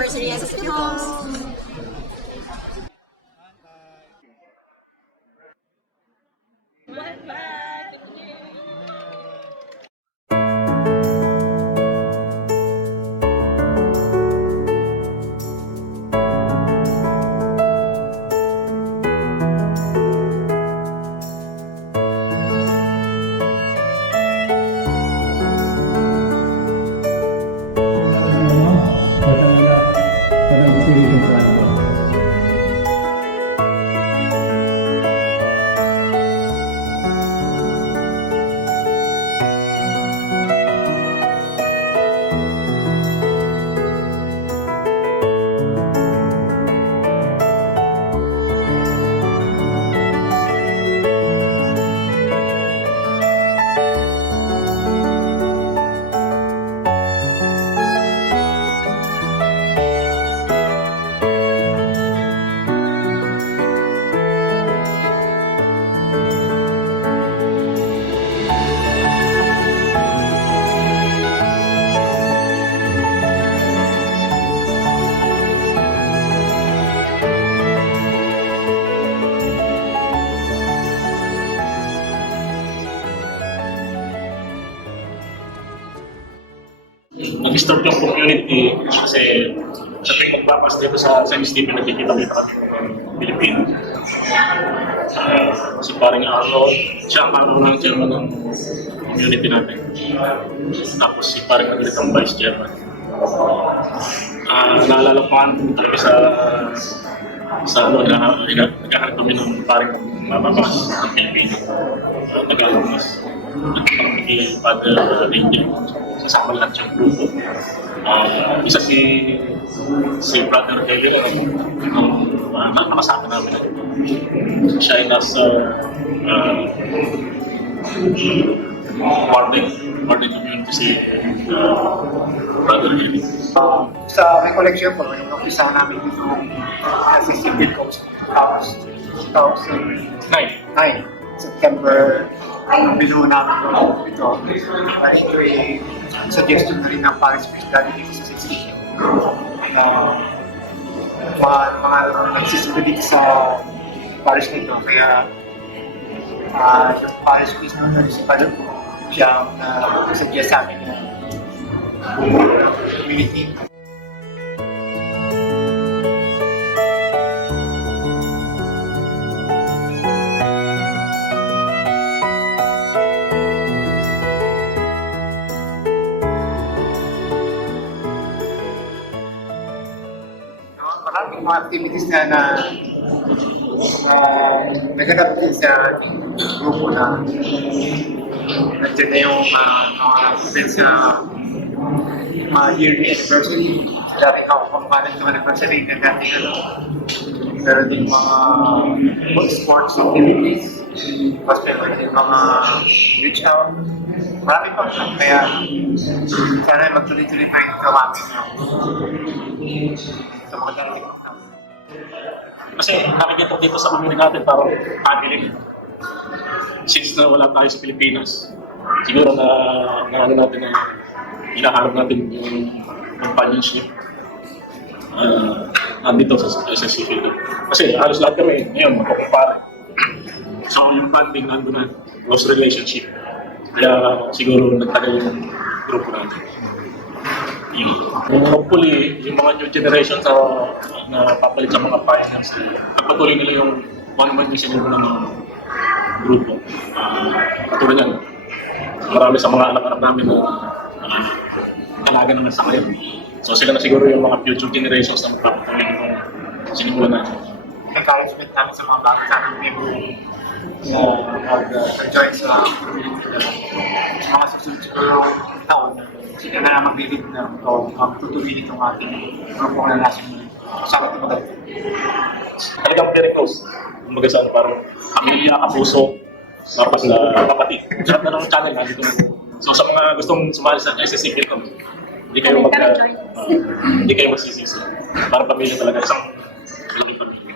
anniversary as a host. Nag-start yung community kasi sa tuwing magpapas dito sa San Stephen, nagkikita-kita kami ng Pilipino. Si paring Arlo, siya ang araw ng chairman ng community natin. Tapos si paring Aguilit ang vice chairman. Naalala ko kami talaga nagkakaroon kami ng paring mabamas ng Pilipino. Nag-alamas. Kami Father Ranger. Kasama lahat yung grupo. Isa si Brother Kevin, nakasama namin. Siya ay nasa warden community si Brother Kevin. Sa recollection ko, yung umpisa namin dito sa Civil Coast House 2009, September, binuo namin ito. Ito ay suggestion na rin ng Paris Peace dati dito sa City. Mga nagsisipin dito sa Paris na ito. Kaya yung Paris Peace noon na si Padre ko, siya ang suggest sa amin na community. Maraming mga activities na naganap din sa grupo na nandiyan na yung mga events na yearly anniversary. Sila rin ako kumakanag ng anniversary ng dating meron din mga sports activities. Tapos meron din mga reach out. Marami pa kaya sana magtuloy-tuloy pa yung gawin sa mga darating ko. Kasi nakikita dito sa community natin parang family. Since na wala tayo sa Pilipinas, siguro na ano natin na hinaharap natin yung companionship nandito sa civil. Kasi halos lahat kami ngayon magkukumpara. So yung bonding nandun na, close relationship. Kaya siguro nagtagal yung grupo natin. Hopefully, yung mga new generations na papalit sa mga pioneers, pagpatuloy nila yung one-man mission ng grupo. Tulad yan, marami sa mga anak-anak namin na talaga na nasa ngayon. So sila na siguro yung mga future generations na magpapatuloy ng sinimulan natin. Encouragement namin sa mga bata sana may mag-join sa community na mga susunod siguro taon. Sila na mag-lead na magtutuloy nitong ating grupo na nasa kasama ito maganda. Talagang very close. Kumbaga sa parang pamilya, kapuso, marpas na kapatid. Sarap na ng channel na dito. So sa mga gustong sumali sa SSC Pilcom, hindi kayo magsisisi. Parang pamilya talaga, isang malaking pamilya.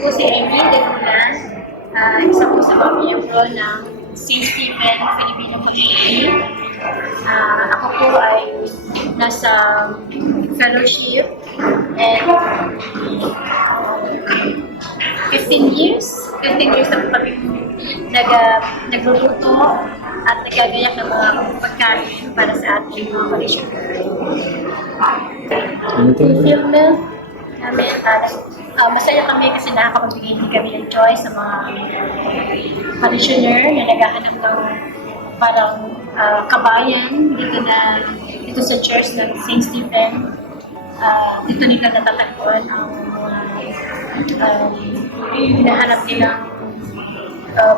po si Amy de Luna, isa po sa mga miyembro ng St. Stephen Filipino Community. Ako po ay nasa fellowship and 15 years na po kami nagluluto at nagagayak ng mga pagkain para sa ating mga parishioner. Feel namin, masaya kami kasi nakakapagbigay din kami ng joy sa mga parishioner na naghahanap ng parang kabayan dito sa church ng St. Stephen. Dito nila natatagpuan ang hinahanap nilang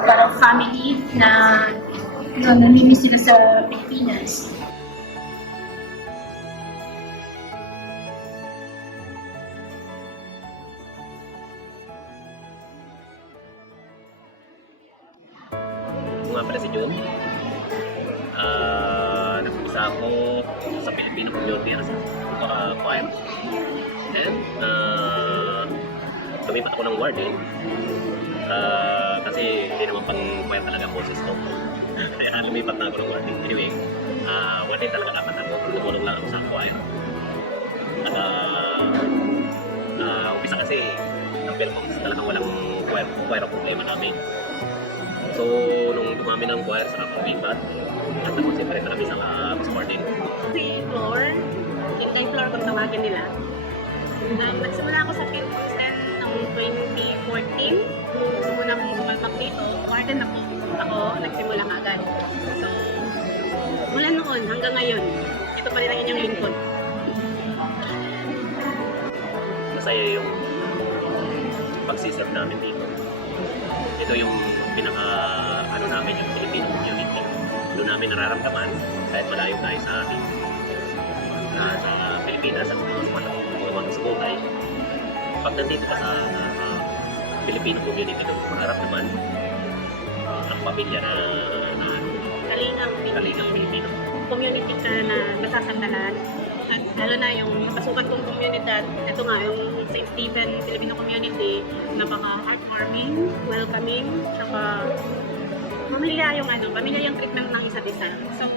parang family na namimiss sila sa Pilipinas. Nga pala si Jun. Nag-umpisa ako sa Filipino community na sa choir. And lumipat ako ng ward eh. Kasi hindi naman pang choir talaga ang boses ko. Kaya lumipat na ako ng ward. Anyway, one day talaga dapat ako. Tumulong lang ako sa choir. At umpisa kasi ng Belmonts talagang walang choir problema namin. So, nung dumami ng choir sa Kapawipat, at ako siyempre talabi sa warden. Si Flor, yung kay Flor kung tawagin nila. Nagsimula ako sa Philippines noong 2014. Muna akong sumalpak dito, warden ako. Ako, nagsimula ka agad. So, mula noon hanggang ngayon, ito pa rin ang inyong lingkod. Masaya yung pagsiserve namin dito. Ito yung namin yung Filipino community. Doon namin nararamdaman kahit malayo tayo sa amin sa Pilipinas at sa buhay. Pag nandito ka sa Filipino community, doon mo nararamdaman ang pamilya na kalingang Pilipino. Community ka na nasasandalan. At lalo na yung mapasukan kong komunidad, ito nga yung St. Stephen Filipino Community, napaka-heartwarming, welcoming, saka pamilya yung treatment ng isa't isa. So,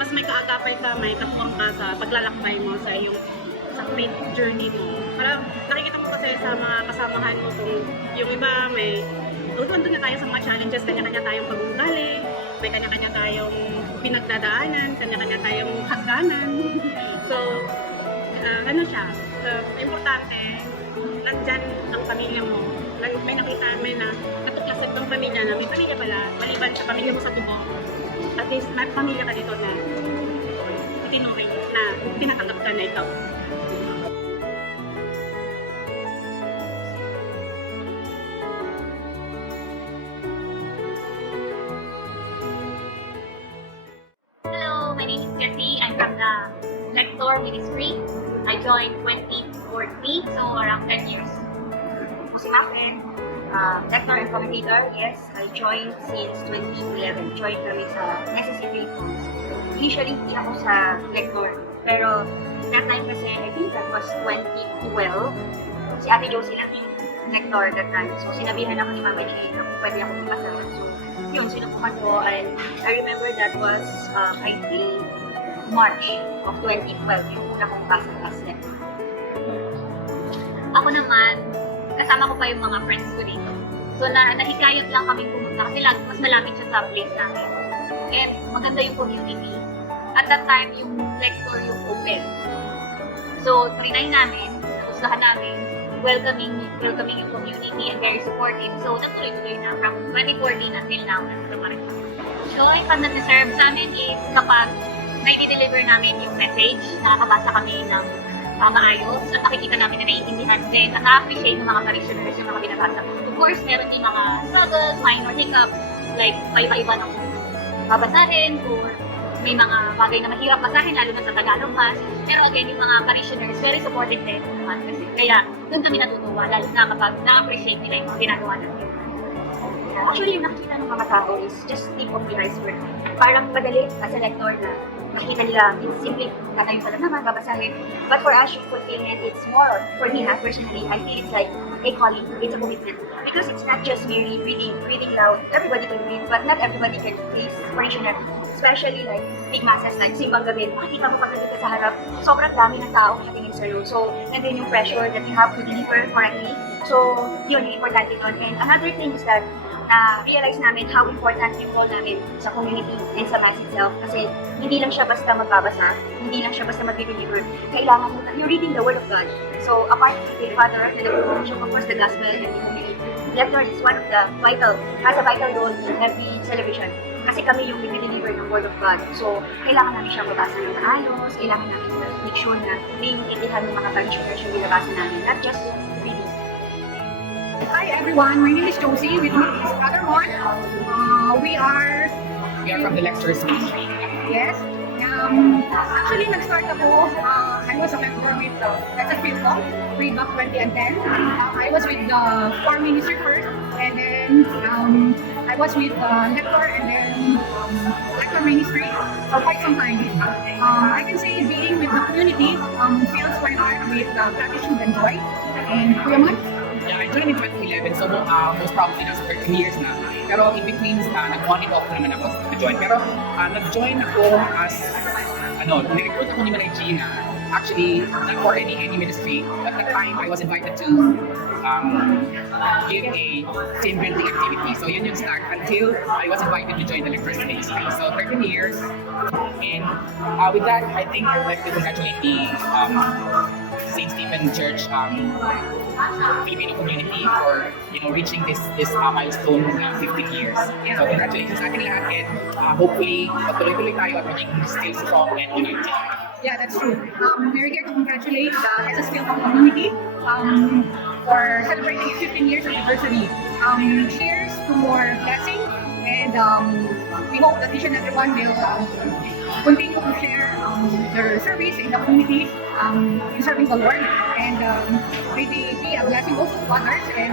mas may kaagapay ka, may katuwang ka sa paglalakbay mo sa iyong faith journey mo. Parang nakikita mo kasi sa mga kasamahan mo kung yung iba may doon na tayo sa mga challenges, kanya-kanya tayong pag-uugali, may kanya-kanya tayong pinagdadaanan, kanya-kanya tayong hagdanan. So, ano siya, importante, nandyan ang pamilya mo. May nakita namin na natuklasan ng pamilya na may pamilya pala, maliban sa pamilya mo sa tubo. At least may pamilya ka dito na itinuring na tinatanggap ka na ikaw. Hello, my name is Jessie. I'm from the Lector Ministry. I joined 2014, so around 10 years. Kung akin, Lector and Commentator, yes, I joined since 2011. Joined kami sa SSC Philippines. Usually, hindi ako sa Lector. Pero that time kasi, I think that was 2012. Si Ate Josie lang yung Lector that time. So sinabihan ako ni Mama Jane na pwede ako pumasa. So yun, sinubukan ko. And I remember that was, I think, March of 2012 yung akong pasa class Lector. Ako naman, kasama ko pa yung mga friends ko dito. So, nahikayot lang kami pumunta kasi mas malapit siya sa place namin. And maganda yung community. At that time, yung Lector yung open. So, trinay namin, gustahan namin, welcoming yung community and very supportive. So, nagtuloy-tuloy na from 2014 until now, nandito pa rin. So, yung pag nag-serve sa amin is kapag na-deliver namin yung message, nakakabasa kami ng maayos at nakikita namin na naiintindihan din at na-appreciate ng mga parishioners yung mga binabasa. Of course, meron din mga struggles, minor hiccups, like paiba-iba ng babasahin or may mga bagay na mahirap basahin, lalo na sa Tagalog mas. Pero again, yung mga parishioners, very supportive din naman kasi. Kaya, doon kami natutuwa, lalo na kapag na-appreciate nila yung mga ginagawa natin. Actually, yung nakikita ng mga tao is just tip of the iceberg. Parang madali as a lector na makikita nila, it's simply tatayo ka lang naman, babasahin. But for us, yung fulfillment, it's more, for me, personally, I feel it's like a calling, it's a commitment. Because it's not just merely reading loud. Everybody can read, but not everybody can please originally. Especially like big masses like simbang gabi, makikita mo pag nandito sa harap, sobrang dami ng tao nakatingin sa'yo. So, nandun yung pressure that you have to deliver correctly. So, yun, yung importante yun. And another thing is that, realize namin how important yung role namin sa community and sa mass itself. Kasi hindi lang siya basta magbabasa, hindi lang siya basta mag-deliver. Kailangan mo, you're reading the Word of God. So, apart from the Father, the Church, of course, the Gospel, and the community, lectern is one of the has a vital role in every celebration. Kasi kami yung nag-deliver ng Word of God. So, kailangan namin siyang mabasa ng maayos, kailangan namin make sure na naiintindihan ng mga parishioners yung binabasa namin, not just reading. Hi everyone, my name is Josie. With me is Brother Juan. We are from the lectures ministry. yes. Actually, nag-start ako. I was a member with Texas Philcom way back 2010. I was with the core ministry first, and then I was with lector and then lector ministry for quite some time. I can say being with the community fills my heart with gratitude and joy. And Kuya Man? Yeah, I joined in 2011, so most probably nasa 13 years na. Pero in between, nag-on and off naman ako to join. Pero nag-join ako as, nirecruit ako ni Manay Gina. Actually, not for any ministry. At the time, I was invited to give a team building activity. So yun yung start until I was invited to join the lectors ministry. So 13 years. And with that, I think I'd like to congratulate the St. Stephen Church Filipino community for reaching this milestone na 15 years. So congratulations sa ating lahat and hopefully patuloy-tuloy tayo at maging still strong and united. Yeah, that's true. We're here to congratulate the SS Philcom community for celebrating its 15 years anniversary. Cheers to more blessing, and we hope that each and everyone will continue to share their service in the community, in serving the Lord, and may they be a blessing also to others, and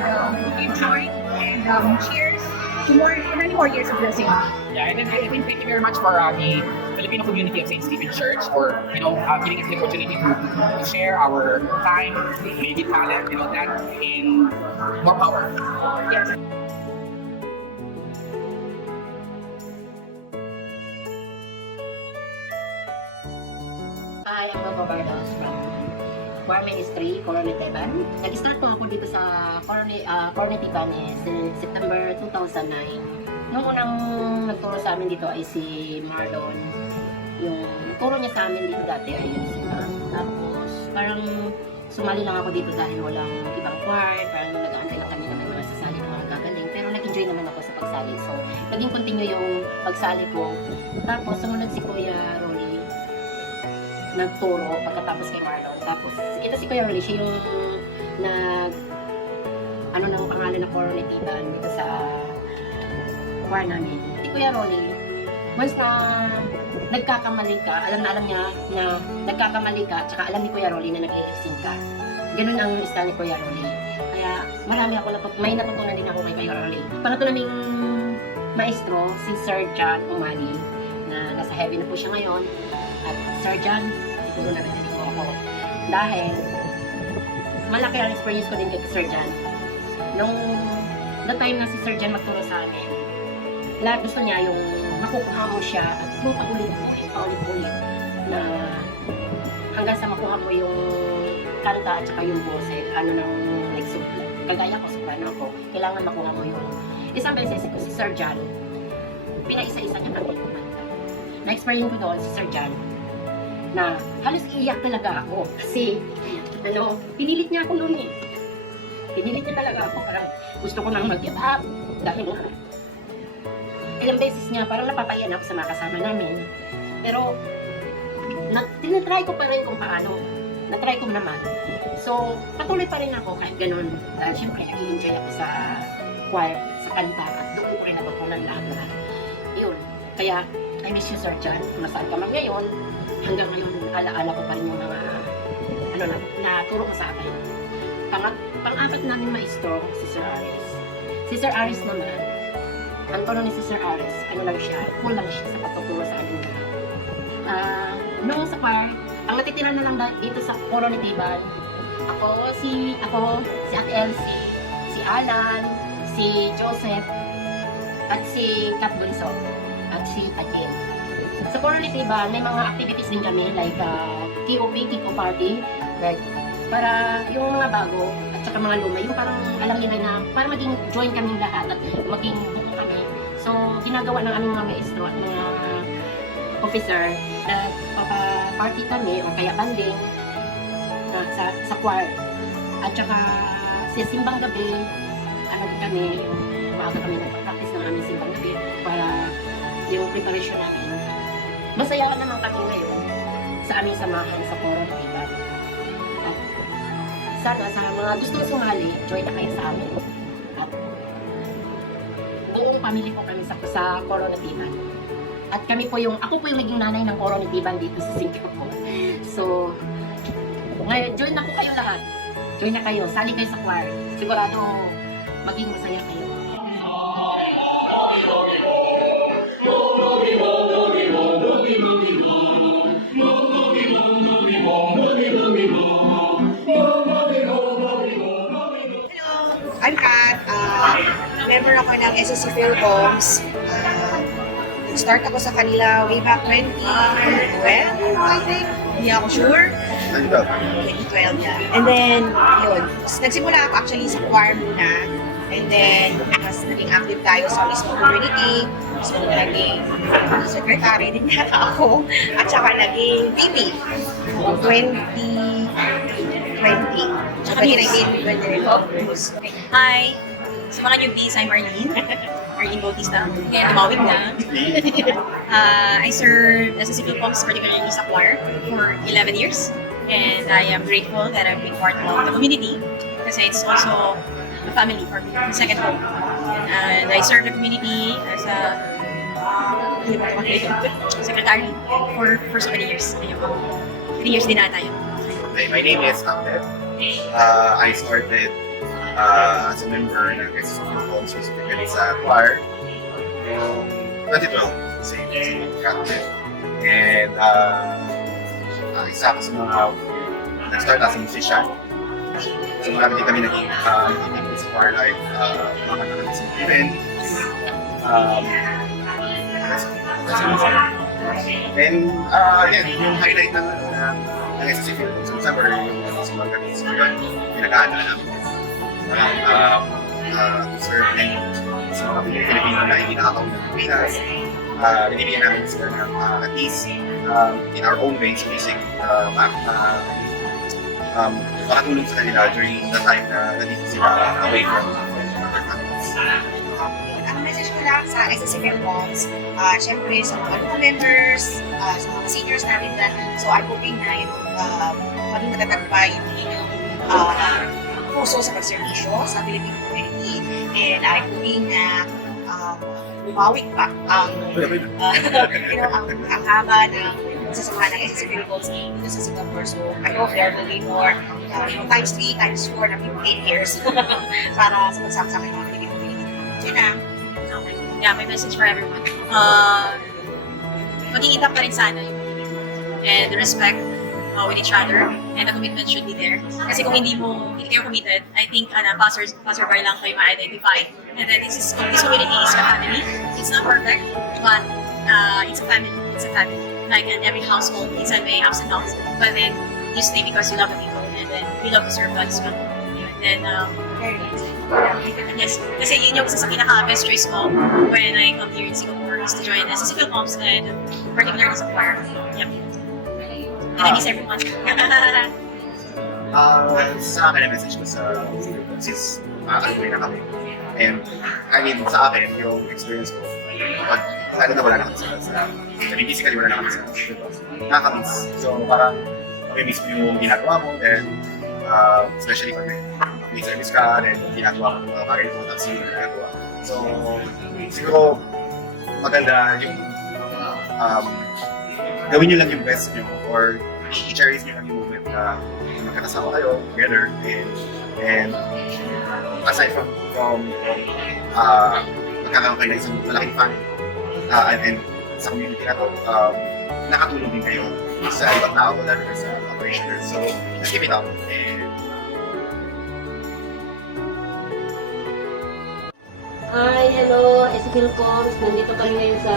give joy, and cheers to many more years of blessing. Yeah, and then I think thank you very much for the Filipino community of St. Stephen Church for giving us the opportunity to share our time, maybe talent, that in more power. Yes. Hi, I'm Bobo Bardos from Core Ministry, Coronetiban. Nag-start po ako dito sa Coronetiban since September 2009. Nung unang nagturo sa amin dito ay si Marlon. Yung turo niya sa amin dito dati ay yung sila. Tapos parang sumali lang ako dito dahil walang ibang choir. Parang nag-aantay lang kami ng mga sasali ng mga gagaling. Pero nag-enjoy naman ako sa pagsali. So, naging continue yung pagsali ko. Tapos sumunod si Kuya Rolly nagturo pagkatapos kay Marlon. Tapos, ito si Kuya Rolly, siya yung ng pangalan na Coronetiban dito sa choir namin. Si Kuya Rolly, once na nagkakamali ka, alam niya na nagkakamali ka, tsaka alam ni Kuya Rolly na nag-i-lip-sync ka. Ganun ang style ni Kuya Rolly. Kaya marami ako may natutunan din ako kay Kuya Rolly. Pangatlo naming maestro, si Sir John Umali, na nasa heaven na po siya ngayon. At Sir John, siguro narinig ko ako. Dahil malaki ang experience ko din kay Sir John. Nung the time na si Sir John magturo sa amin, lahat gusto niya yung makukuha mo siya at paulit-ulit na hanggang sa makuha mo yung kanta at saka yung boses, kagaya ko, soprano ako, kailangan makuha mo yung isang beses ko si Sir John, pinaisa-isa niya kami kumanta. Na-experience ko doon si Sir John na halos iiyak talaga ako kasi pinilit niya ako noon eh. Pinilit niya talaga ako, parang gusto ko nang mag-give up dahil ilang beses niya parang napapaiyan ako sa mga kasama namin. Pero tinatry ko pa rin kung paano. Na-try ko naman. So, patuloy pa rin ako kahit ganun. Dahil syempre, nag-i-enjoy ako sa choir, sa kanta, at doon ko rin natutunan lahat. Yun. Kaya, I miss you, Sir John. Kung nasaan ka man ngayon, hanggang ngayon, alaala ko pa rin yung mga naturo ko sa akin. Pang-apat namin maestro, si Sir Aris. Si Sir Aris naman, ang tono ni si Sir Aris, lang siya, full lang siya sa pagtuturo sa kanila. Noong sa choir, ang natitira na lang dito sa Coronitiban, ako, si Ate Elsie, si Alan, si Joseph, at si Kat Bunso, at si Patin. Sa Coronitiban, may mga activities din kami like KOP, Kiko Party, like para yung mga bago at saka mga luma, yung parang alam nila na para maging join kaming lahat at maging buo kami. So, ginagawa ng aming mga maestro at mga officer na party kami o kaya banding sa choir. At saka sa simbang gabi, ano din kami, yung umaga kami nag-practice ng aming simbang gabi para yung preparation namin. Masaya naman kami ngayon sa aming samahan sa Coron, diba? At sana sa mga gusto sumali, join na kayo sa amin. At buong pamilya po kami sa Coronatiban. At kami po ako po yung naging nanay ng Coronatiban dito sa Singapore. So, ngayon, join na po kayo lahat. Join na kayo, sali kayo sa choir. Sigurado maging masaya kayo. I'm Kat. Member ako ng SSC Philcoms. Start ako sa kanila way back 2012, I think. Hindi ako sure. 2012, yeah. And then, yun. Nagsimula ako actually sa choir muna. And then, mas naging active tayo sa mismo community. So, naging secretary din yata ako. At saka naging VP. 2020. Tsaka 2019. Hi! Sa mga newbies, I'm Arlene. Arlene Bautista. Kaya tumawid na. I served as a civil comms, particularly sa choir, for 11 years. And I am grateful that I've been part of the community kasi it's also a family for me, second home. And I serve the community as a secretary for so many years. 3 years din na tayo. My name is Ahmed. I started as a member ng SSC Philcoms, specifically sa choir, 2012, same captain. And isa ako sa mga nag-start as a musician. So marami din kami naging activity sa choir, like mga nag-isang events, and yan, yung highlight ng SSC Philcoms sa summer, yung sa mga gabi sa mga pinag-aandala namin. To serve sa mga Pilipino na hindi nakakawin ng Pilipinas. Binibigyan namin sila ng at least in our own ways, basic makatulong sa kanila during the time na nandito sila away from their families. Ang message ko lang sa SSC Philcoms, syempre sa mga members, sa mga seniors natin dyan, so I'm hoping na maging matatag pa yung inyong puso sa pagservisyo sa Philippine community, and I'm hoping na bumawig pa ang haba ng sasamahan ng SSC Philcoms dito sa Singapore. So I hope there will be more times 3, times 4 na 15 years para sa pagsama-sama ng mga Philippine community. Yun na. Okay. Yeah, my message for everyone. Magkikita pa rin sana yung and respect with each other, and the commitment should be there. Kasi kung hindi kayo committed, I think passerby lang kayo ma-identify. And then this community is a family. It's not perfect, but it's a family. It's a family. Like in every household, it's may ups and downs. But then you stay because you love the people, and then we love to serve God as well. And yes, kasi yun yung isa sa pinaka-best choice ko when I come here in Singapore is to join SSC Philcoms and particularly sa choir. Yep. And I miss everyone. Sa akin, message ko sa Philcoms is makakalimuin na kami. And I mean, sa akin, yung experience ko, pag lalo na wala na kami sa physically wala na kami sa Philcoms, nakakamiss. So parang may-miss mo yung ginagawa mo, and especially pag may service ka, and ginagawa mo mga bagay mo, tapos yung ginagawa. So siguro maganda yung gawin nyo lang yung best nyo, or i-cherish nyo lang yung moment na magkakasama kayo together, and aside from magkakaroon kayo na isang malaking family, and sa community na to, nakatulong din kayo sa ibang tao, lalo na sa operationers. So, let's give it up. And Hi, hello, SFL Coms. Nandito kami ngayon sa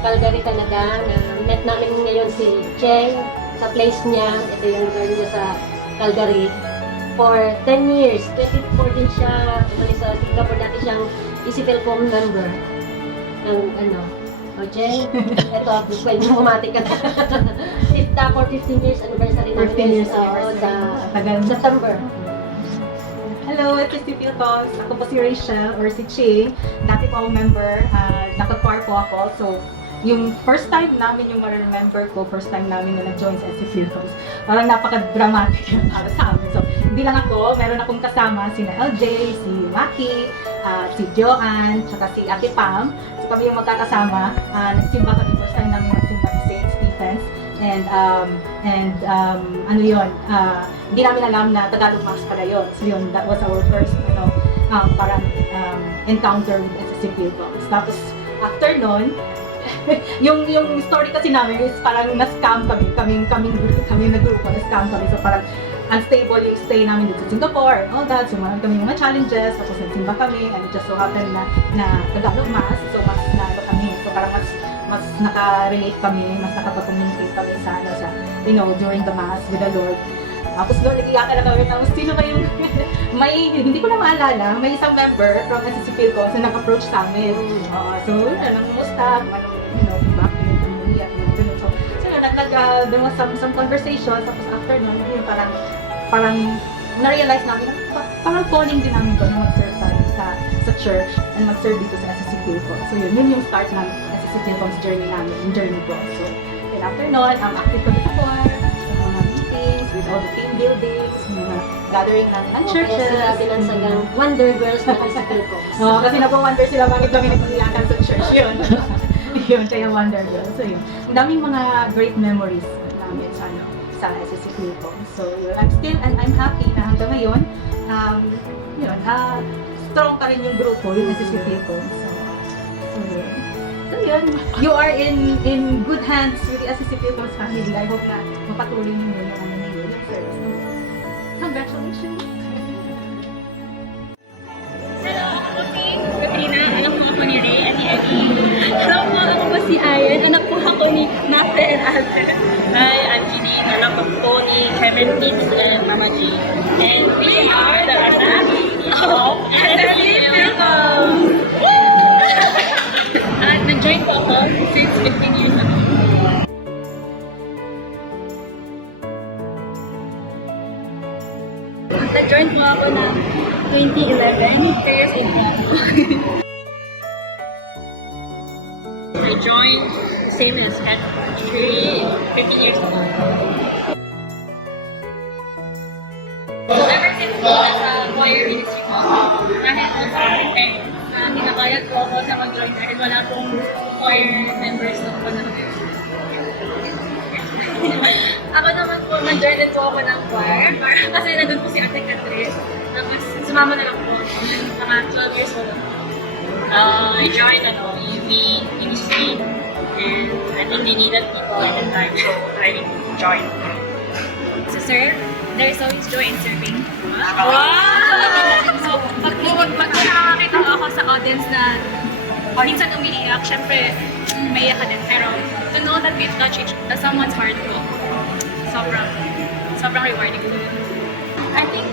Calgary, Canada. Met namin ngayon si Cheng sa place niya. Ito yung lugar niya sa Calgary. For 10 years, 2014 siya umalis sa Singapore. Dati siyang SFL Com member. O Cheng, ito, pwede mo bumati ka na. For 15 years anniversary namin 15 years sa Tagal. September. Hello, ito si Piltos. Ako po si Rachel or si Chi. Dati po akong member. Naka-choir po ako. So, yung first time namin yung ma-remember ko, first time namin na nag-join sa SC Piltos. Parang napaka-dramatic yung para sa amin. So, hindi lang ako. Meron akong kasama si LJ, si Maki, si Joanne, tsaka si Ate Pam. So, kami yung magkakasama. Nagsimba kami. First time namin nagsimba sa St. Stephen's. And ano yun, hindi namin alam na Tagalog Mass pala yun. So yun, that was our first parang encounter with SSC Pilgrims. Tapos after nun, yung story kasi namin is parang na-scam kami na grupo, na-scam kami. So parang unstable yung stay namin dito sa Singapore and all that. So marami kami mga challenges, tapos nagsimba kami and it just so happened na Tagalog Mass. So mas na kami, so parang mas naka-relate kami, mas nakapag-communicate kami sa during the Mass with the Lord. Tapos doon, nag-iyakan na kami, tapos sino ba yung, hindi ko na maalala, may isang member from SSC Pilgrims na nag-approach sa amin. So, nangumusta, bakit, umiyak, gano'n. So, there was some conversation, tapos after nun, yun, parang na-realize namin, parang calling din namin ko na mag-serve sa church and mag-serve dito sa SSC Pilgrims. So, yun yung start ng SSC Pilgrims journey ko. So, and after nun, active ko sa choir, sa mga meetings, with all the team buildings, mga gathering ng churches. Kaya sila binansagang Wonder Girls na sa Pilgrims. Kasi nag-wonder sila bakit kami nag-iyakan sa church yun. Yun, kaya Wonder Girls. So yun, ang daming mga great memories namin sa SSC Pilgrims. So yun, I'm happy na hanggang ngayon, strong pa rin yung grupo, yung SSC Pilgrims. So yun, you are in good hands with the SSC Pilgrims family. I hope na mapatuloy ninyo yung service. Congratulations! Hello, ako po si Katrina, anak po ako ni Ray at ni Eddie. Hello po, ako po si Ayan, anak po ako ni Nate and Alfred. Hi, I'm Jeanine, anak po ni Kevin Pitts and Mama G. And we are the anak of SSC Pilgrims! At nag-join po ako since 15 years ago. Nag-join po ako na 2011, 3 years old po ako. I joined same as Kat, 15 years ago. Ever since po nasa choir ministry po, dahil po sa aking parents, kinakayat po ako sa mag-join dahil wala pong choir members na po namin. Ako naman po, nag-join din po ako ng choir kasi nandun po si Ate Catherine. Tapos sumama na lang po ako. Mga 12 years old. I joined UV ministry and I think they needed people at the time, so I joined. So sir, there is always joy in serving. Wow! So, pag nakakakita ako sa audience na minsan umiiyak, syempre, may iyak ka din. Pero to know that we've touched someone's heart ko, sobrang rewarding ko. I think,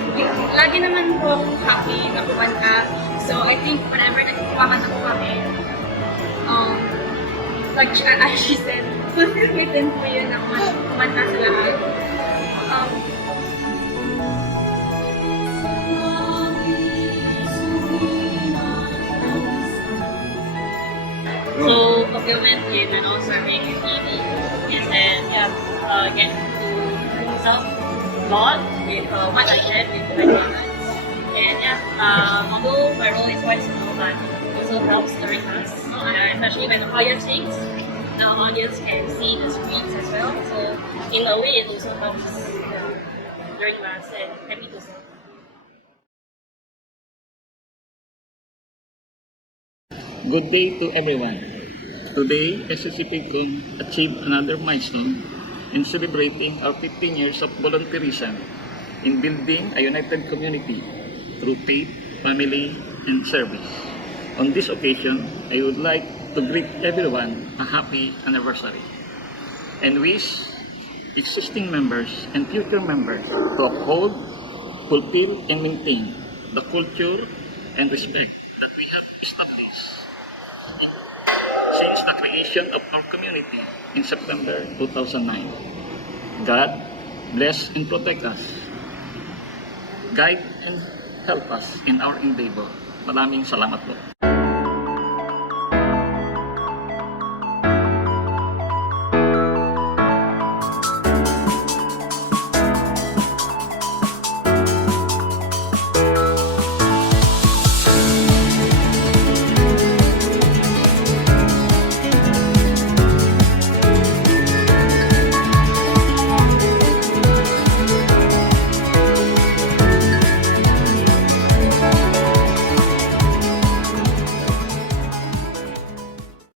lagi naman po akong happy na kumanta. So, I think whenever nagkukumanta po kami, like as she said, fulfill din po yun na kumanta sa lahat. So, fulfillment in and also serving in TV. And then, get to consult God with what I shared with my parents. And although my role is quite small, but it also helps the rehearse. Especially when the choir sings, the audience can see the screens as well. So, in a way, it also helps during Mass and happy to sing. Good day to everyone. Today, SSC PIDCOM achieved another milestone in celebrating our 15 years of volunteerism in building a united community through faith, family, and service. On this occasion, I would like to greet everyone a happy anniversary and wish existing members and future members to uphold, fulfill, and maintain the culture and respect that we have established since the creation of our community in September 2009. God bless and protect us. Guide and help us in our endeavor. Maraming salamat po.